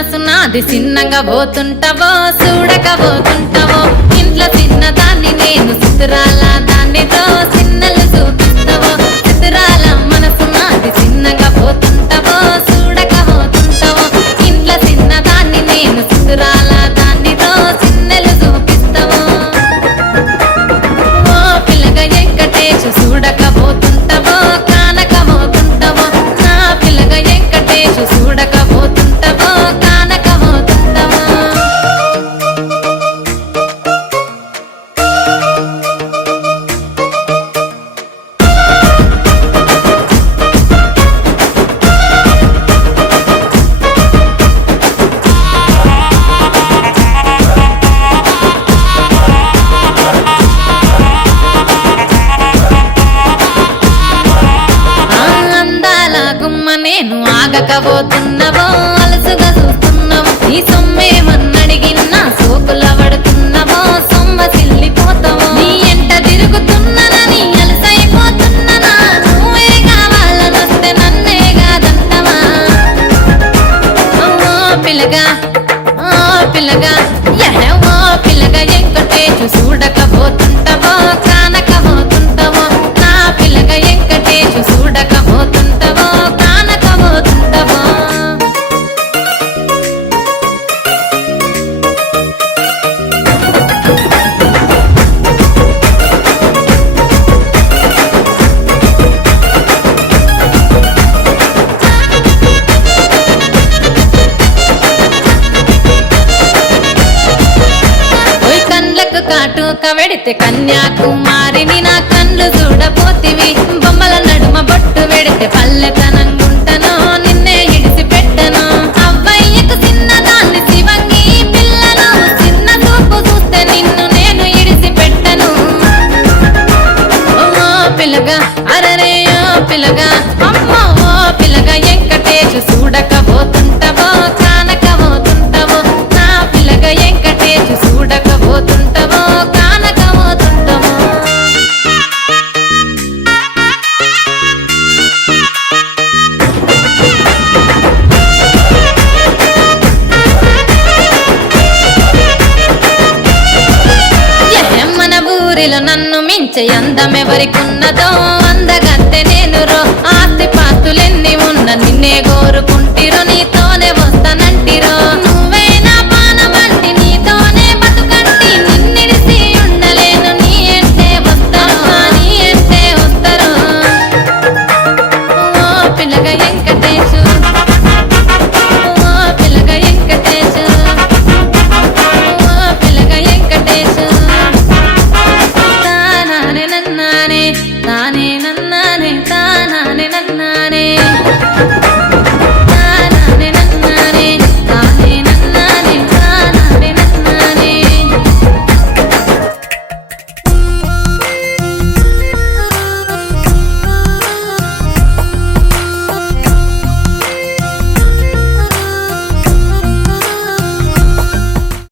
మనసు నాది చిన్నగా పోతుంటావో చూడకపోతుంటావో ఇంట్లో చిన్నదాన్ని నేను చిత్రాల దాన్నితో చిన్నలు చూపిస్తావో చిత్రాల మనసు నాది చిన్నగా పోతుంటావో చూడకపోతుంటావో ఇంట్లో చిన్నదాన్ని నేను చిత్రాల దాన్నితో చిన్నలు చూపిస్తావో ఓ పిల్లగా వెంకటేశు చూడకపోతుంటావో కానకపోతుంటావో నా పిల్లగా వెంకటేశు చూడకపోతుంటావో కానకపోతుంటావో అందాల గుమ్మ నేను ఆగకపోతున్నావో అలసుగా చూస్తున్నావో ఈ సొమ్మేమన్నడిగిన్నా సోకుల పడుతున్నావో సొమ్మ సిల్లిపోతావో నీ ఎంట తిరుగుతున్నానని అలసైపోతున్నానా నువ్వే కావాలనొస్తే నన్నే కాదంటవా ఓ పిల్లగా ఓ పిల్లగా ఓ పిల్లగా వెంకటేశు చూడకపోతుంటావో కానకపోతుంటావో నా పిల్లగా వెంకటేశు చూడకపోతుంటావో కానకపోతుంటావో ఓయ్ కండ్లకు కాటుక వెడితే కన్యాకుమారిని నా కళ్ళు చూడపోతివి బొమ్మల నడుమ బొట్టు వెడితే పల్లెతనంగుంటను నిన్నే ఇడిసి పెట్టను అవ్వయ్యకు చిన్నదాన్ని శివంగి పిల్లను చిన్న చూపు చూస్తే నిన్ను నేను ఇడిసి పెట్టను ఓ పిల్లగా అరరే ఓ పిల్లగా అమ్మో ఓ పిల్లగా వెంకటేశు చూడకపోతుంటావో కానకపోతుంటావో నా పిల్లగా వెంకటేశు చూడకపోతుంటావో కానకపోతుంటావో మన ఊరిలో నన్ను మించే అందమెవరికున్నదో